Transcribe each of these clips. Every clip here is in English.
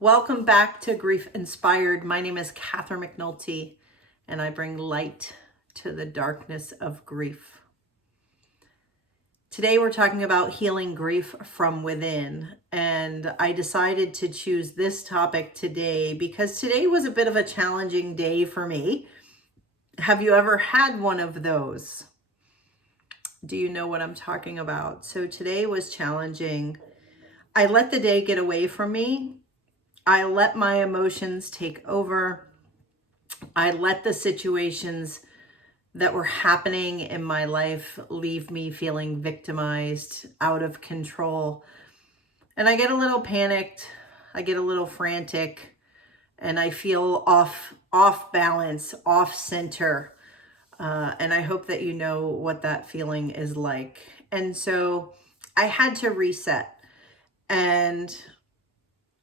Welcome back to Grief Inspired. My name is Catherine McNulty, and I bring light to the darkness of grief. Today we're talking about healing grief from within, and I decided to choose this topic today because today was a bit of a challenging day for me. Have you ever had one of those? Do you know what I'm talking about? So today was challenging. I let the day get away from me. I let my emotions take over. I let the situations that were happening in my life leave me feeling victimized, out of control. And I get a little panicked. I get a little frantic, and I feel off balance, off center. And I hope that you know what that feeling is like. And so I had to reset, and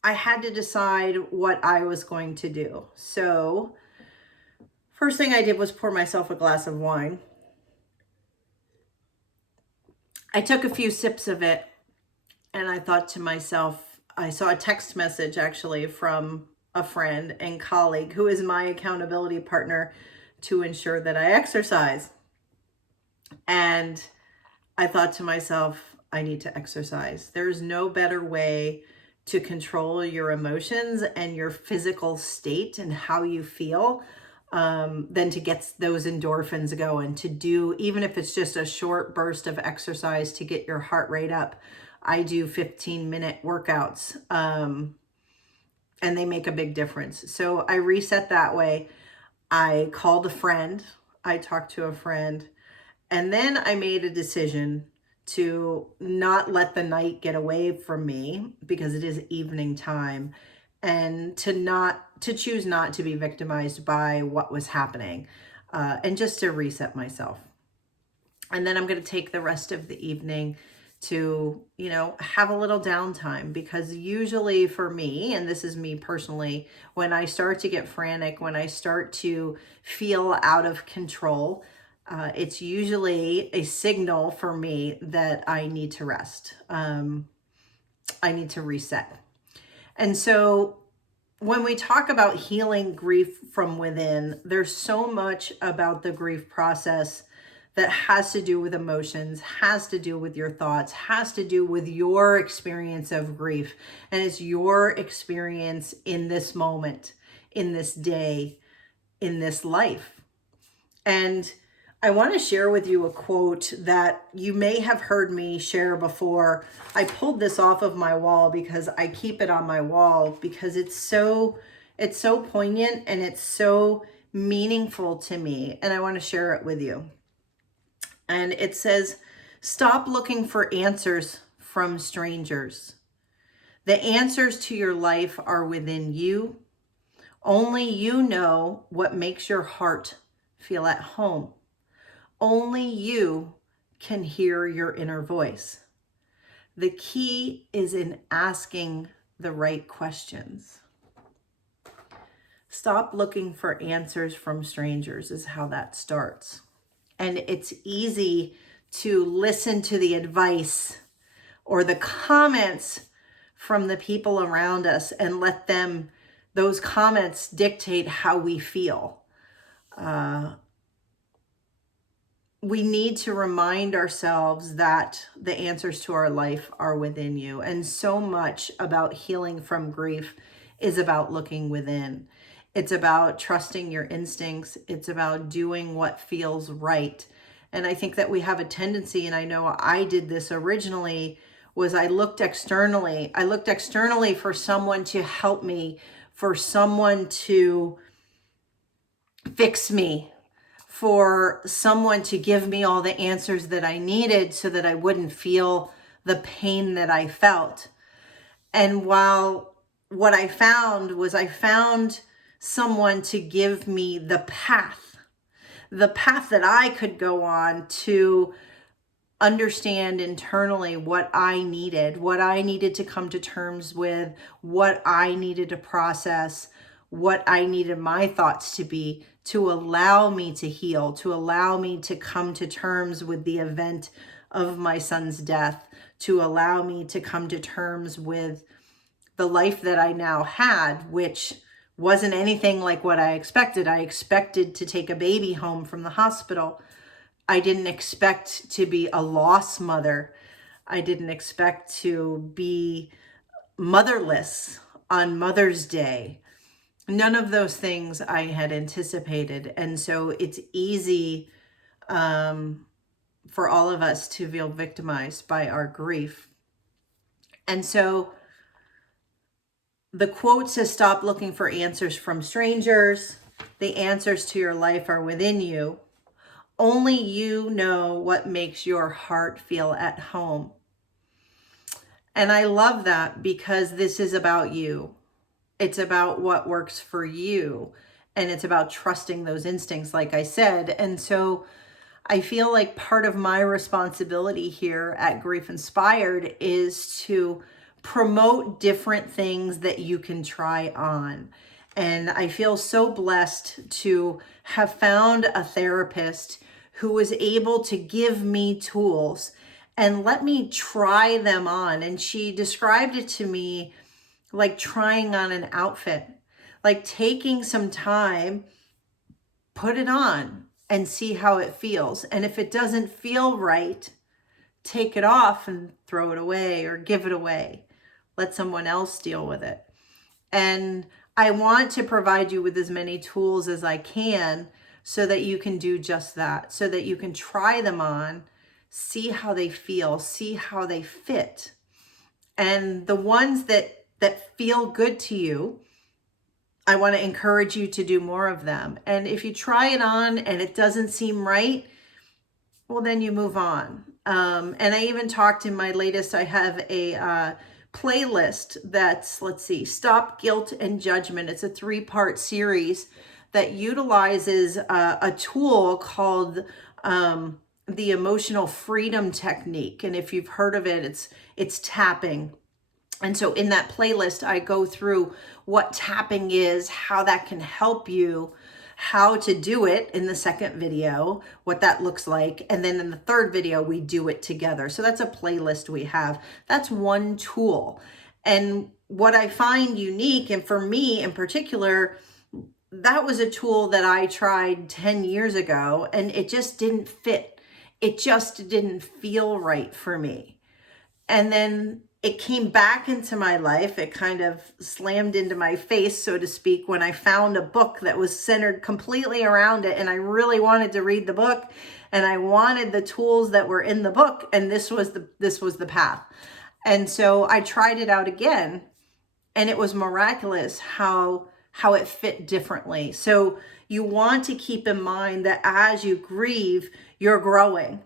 I had to decide what I was going to do. So first thing I did was pour myself a glass of wine. I took a few sips of it, and I thought to myself, I saw a text message actually from a friend and colleague who is my accountability partner to ensure that I exercise. And I thought to myself, I need to exercise. There's no better way to control your emotions and your physical state and how you feel than to get those endorphins going, to do, even if it's just a short burst of exercise to get your heart rate up. I do 15-minute workouts and they make a big difference. So I reset that way. I called a friend. I talked to a friend. And then I made a decision to not let the night get away from me because it is evening time, and to choose not to be victimized by what was happening, and just to reset myself. And then I'm going to take the rest of the evening to, have a little downtime, because usually for me, and this is me personally, when I start to get frantic, when I start to feel out of control, it's usually a signal for me that I need to rest. I need to reset. And so when we talk about healing grief from within, there's so much about the grief process that has to do with emotions, has to do with your thoughts, has to do with your experience of grief. And it's your experience in this moment, in this day, in this life. And I want to share with you a quote that you may have heard me share before. I pulled this off of my wall because I keep it on my wall because it's so poignant and it's so meaningful to me, and I want to share it with you. And it says, "Stop looking for answers from strangers. The answers to your life are within you. Only you know what makes your heart feel at home. Only you can hear your inner voice. The key is in asking the right questions." Stop looking for answers from strangers is how that starts. And it's easy to listen to the advice or the comments from the people around us and let those comments dictate how we feel. We need to remind ourselves that the answers to our life are within you. And so much about healing from grief is about looking within. It's about trusting your instincts. It's about doing what feels right. And I think that we have a tendency, and I know I did this originally, was I looked externally. I looked externally for someone to help me, for someone to fix me, for someone to give me all the answers that I needed so that I wouldn't feel the pain that I felt. And while what I found someone to give me the path that I could go on to understand internally what I needed to come to terms with, what I needed to process, what I needed my thoughts to be, to allow me to heal, to allow me to come to terms with the event of my son's death, to allow me to come to terms with the life that I now had, which wasn't anything like what I expected. I expected to take a baby home from the hospital. I didn't expect to be a lost mother. I didn't expect to be motherless on Mother's Day. None of those things I had anticipated. And so it's easy for all of us to feel victimized by our grief. And so the quote says, stop looking for answers from strangers. The answers to your life are within you. Only you know what makes your heart feel at home. And I love that because this is about you. It's about what works for you. And it's about trusting those instincts, like I said. And so I feel like part of my responsibility here at Grief Inspired is to promote different things that you can try on. And I feel so blessed to have found a therapist who was able to give me tools and let me try them on. And she described it to me like trying on an outfit, like taking some time, put it on and see how it feels. And if it doesn't feel right, take it off and throw it away or give it away. Let someone else deal with it. And I want to provide you with as many tools as I can so that you can do just that, so that you can try them on, see how they feel, see how they fit. And the ones that feel good to you, I want to encourage you to do more of them. And if you try it on and it doesn't seem right, well, then you move on. And I even talked in my latest, I have a playlist that's, let's see, Stop Guilt and Judgment. It's a 3-part series that utilizes a tool called the emotional freedom technique. And if you've heard of it, it's tapping. And so in that playlist, I go through what tapping is, how that can help you, how to do it in the second video, what that looks like. And then in the third video, we do it together. So that's a playlist we have. That's one tool. And what I find unique, and for me in particular, that was a tool that I tried 10 years ago and it just didn't fit. It just didn't feel right for me. And then it came back into my life. It kind of slammed into my face, so to speak, when I found a book that was centered completely around it. And I really wanted to read the book and I wanted the tools that were in the book. And this was the path. And so I tried it out again and it was miraculous how it fit differently. So you want to keep in mind that as you grieve, you're growing.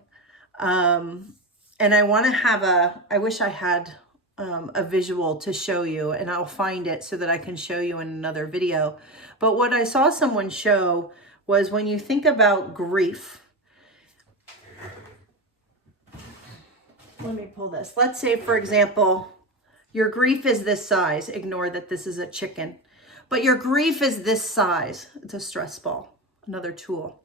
And I want to have I wish I had a visual to show you, and I'll find it so that I can show you in another video. But what I saw someone show was when you think about grief, let me pull this. Let's say, for example, your grief is this size. Ignore that this is a chicken. But your grief is this size. It's a stress ball, another tool.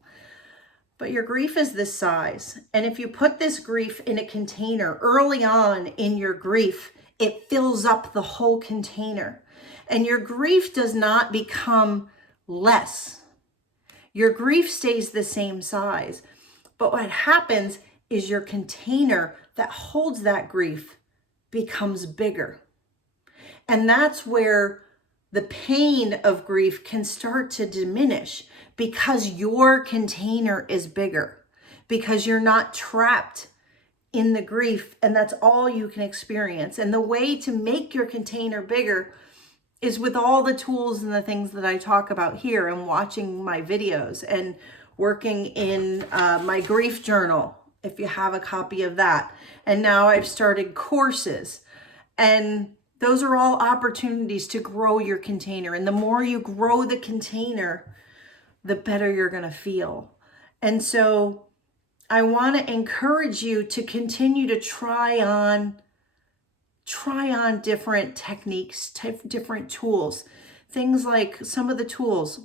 But your grief is this size. And if you put this grief in a container early on in your grief, it fills up the whole container. And your grief does not become less. Your grief stays the same size. But what happens is your container that holds that grief becomes bigger. And that's where the pain of grief can start to diminish because your container is bigger, because you're not trapped in the grief and that's all you can experience. And the way to make your container bigger is with all the tools and the things that I talk about here and watching my videos and working in my grief journal, if you have a copy of that. And now I've started courses, and those are all opportunities to grow your container. And the more you grow the container, the better you're going to feel. And so I want to encourage you to continue to try on different techniques, different tools. Things like some of the tools.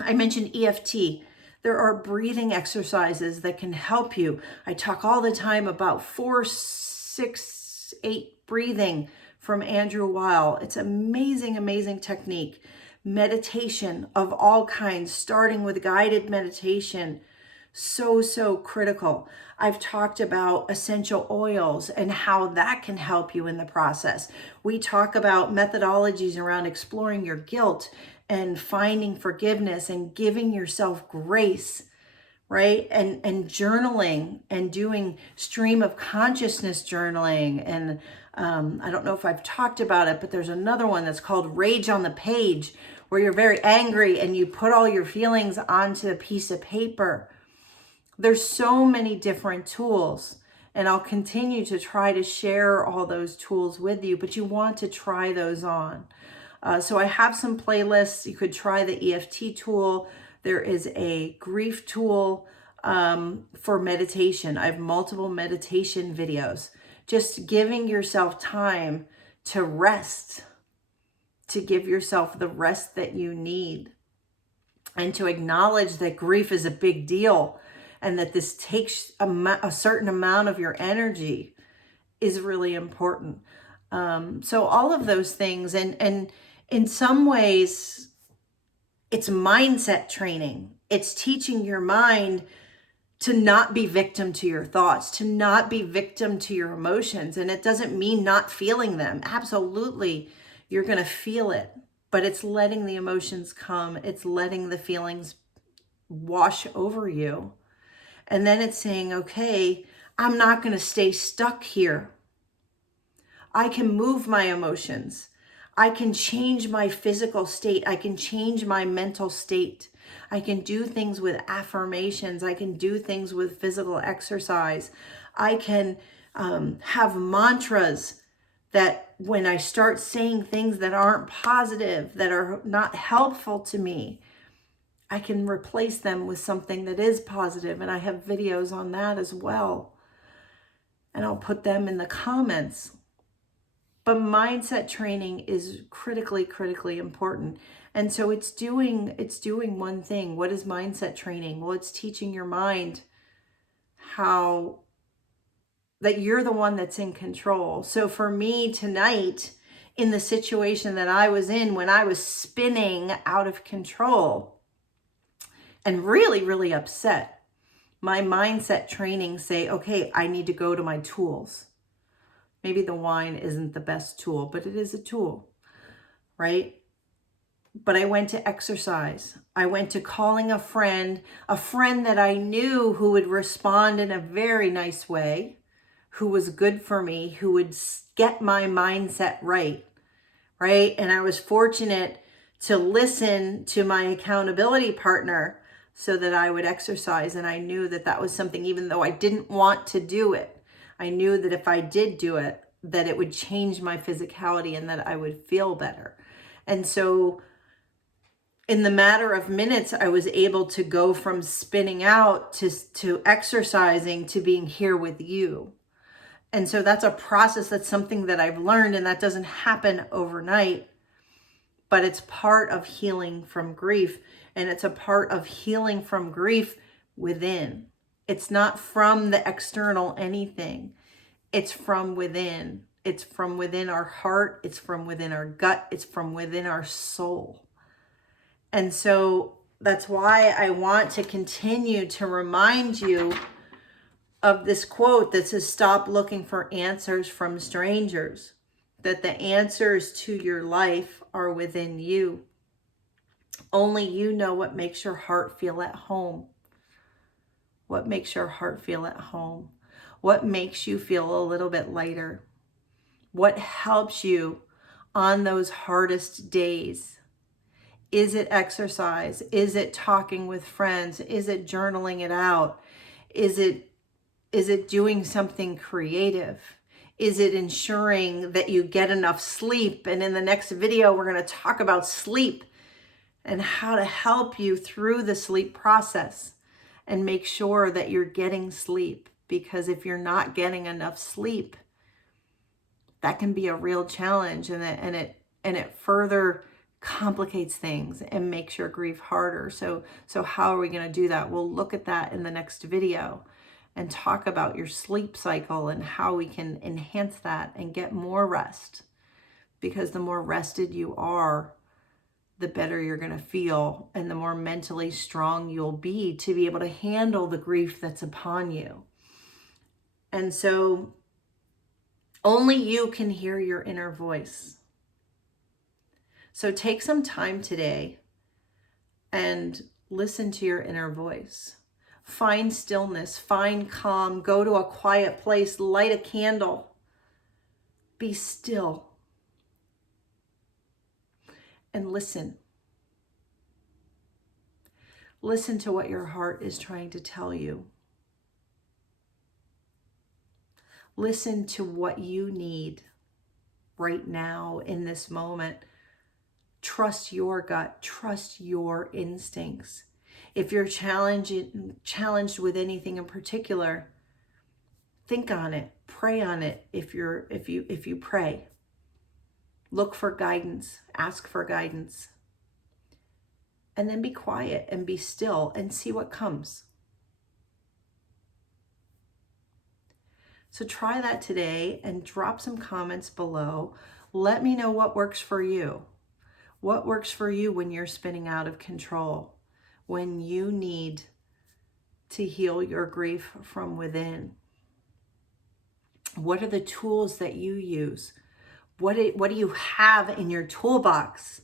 I mentioned EFT. There are breathing exercises that can help you. I talk all the time about 4, 6, 8 breathing from Andrew Weil. It's amazing, amazing technique. Meditation of all kinds, starting with guided meditation. So critical. I've talked about essential oils and how that can help you in the process. We talk about methodologies around exploring your guilt and finding forgiveness and giving yourself grace, right? And journaling and doing stream of consciousness journaling. And I don't know if I've talked about it, but there's another one that's called Rage on the Page, where you're very angry and you put all your feelings onto a piece of paper. There's so many different tools, and I'll continue to try to share all those tools with you, but you want to try those on. So I have some playlists. You could try the EFT tool. There is a grief tool for meditation. I have multiple meditation videos. Just giving yourself time to rest, to give yourself the rest that you need, and to acknowledge that grief is a big deal and that this takes a certain amount of your energy is really important. So all of those things, and in some ways, it's mindset training. It's teaching your mind to not be victim to your thoughts, to not be victim to your emotions. And it doesn't mean not feeling them. Absolutely, you're going to feel it, but it's letting the emotions come. It's letting the feelings wash over you. And then it's saying, okay, I'm not going to stay stuck here. I can move my emotions. I can change my physical state. I can change my mental state. I can do things with affirmations. I can do things with physical exercise. I can have mantras that when I start saying things that aren't positive, that are not helpful to me, I can replace them with something that is positive. And I have videos on that as well. And I'll put them in the comments. But mindset training is critically important. And so it's doing one thing. What is mindset training? Well, it's teaching your mind how that you're the one that's in control. So for me tonight, in the situation that I was in when I was spinning out of control and really upset, my mindset training say, okay, I need to go to my tools. Maybe the wine isn't the best tool, but it is a tool, right? But I went to exercise. I went to calling a friend that I knew who would respond in a very nice way, who was good for me, who would get my mindset right? And I was fortunate to listen to my accountability partner so that I would exercise. And I knew that that was something, even though I didn't want to do it, I knew that if I did do it, that it would change my physicality and that I would feel better. And so in the matter of minutes, I was able to go from spinning out to exercising to being here with you. And so that's a process. That's something that I've learned, and that doesn't happen overnight, but it's part of healing from grief. And it's a part of healing from grief within. It's not from the external anything. It's from within. It's from within our heart. It's from within our gut. It's from within our soul. And so that's why I want to continue to remind you of this quote that says, stop looking for answers from strangers, that the answers to your life are within you. Only you know what makes your heart feel at home. What makes your heart feel at home? What makes you feel a little bit lighter? What helps you on those hardest days? Is it exercise? Is it talking with friends? Is it journaling it out? Is it doing something creative? Is it ensuring that you get enough sleep? And in the next video, we're going to talk about sleep and how to help you through the sleep process and make sure that you're getting sleep. Because if you're not getting enough sleep, that can be a real challenge, and it further complicates things and makes your grief harder. So how are we going to do that? We'll look at that in the next video and talk about your sleep cycle and how we can enhance that and get more rest because the more rested you are, the better you're going to feel, and the more mentally strong you'll be to be able to handle the grief that's upon you. And so only you can hear your inner voice. So take some time today and listen to your inner voice. Find stillness, find calm, go to a quiet place, light a candle, be still, and listen. Listen to what your heart is trying to tell you. Listen to what you need right now in this moment. Trust your gut, trust your instincts. If you're challenged with anything in particular, think on it, pray on it. If you pray, look for guidance, ask for guidance. And then be quiet and be still and see what comes. So try that today and drop some comments below. Let me know what works for you. What works for you when you're spinning out of control, when you need to heal your grief from within? What are the tools that you use? What do you have in your toolbox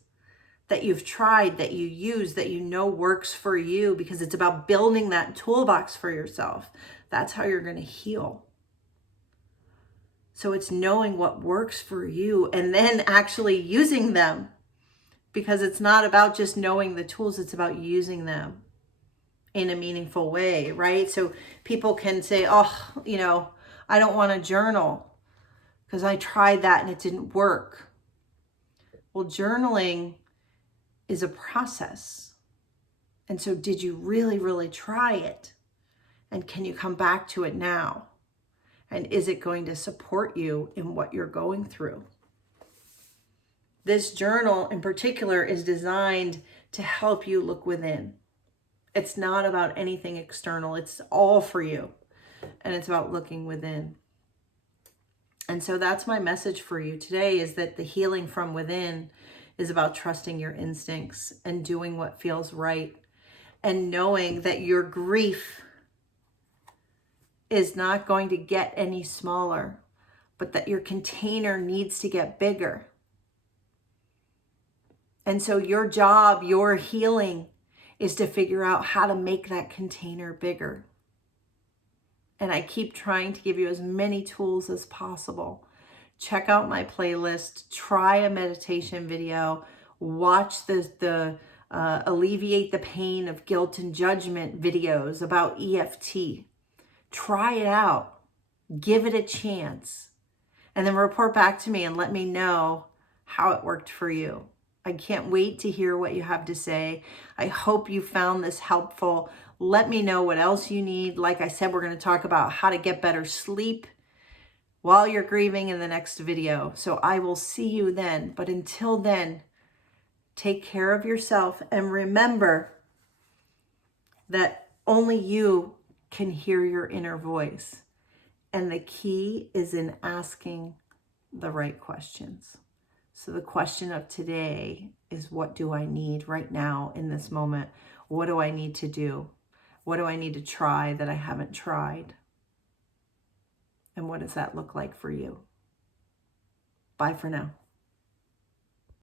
that you've tried, that you use, that you know works for you? Because it's about building that toolbox for yourself. That's how you're going to heal. So it's knowing what works for you and then actually using them, because it's not about just knowing the tools, it's about using them in a meaningful way, right? So people can say, oh, I don't want to journal because I tried that and it didn't work. Well, journaling is a process. And so did you really, really try it? And can you come back to it now? And is it going to support you in what you're going through? This journal in particular is designed to help you look within. It's not about anything external. It's all for you. And it's about looking within. And so that's my message for you today, is that the healing from within is about trusting your instincts and doing what feels right, and knowing that your grief is not going to get any smaller, but that your container needs to get bigger. And so your job, your healing, is to figure out how to make that container bigger. And I keep trying to give you as many tools as possible. Check out my playlist, try a meditation video, watch the alleviate the pain of guilt and judgment videos about EFT. Try it out, give it a chance, and then report back to me and let me know how it worked for you. I can't wait to hear what you have to say. I hope you found this helpful. Let me know what else you need. Like I said, we're going to talk about how to get better sleep while you're grieving in the next video. So I will see you then. But until then, take care of yourself and remember that only you can hear your inner voice. And the key is in asking the right questions. So the question of today is, what do I need right now in this moment? What do I need to do? What do I need to try that I haven't tried? And what does that look like for you? Bye for now.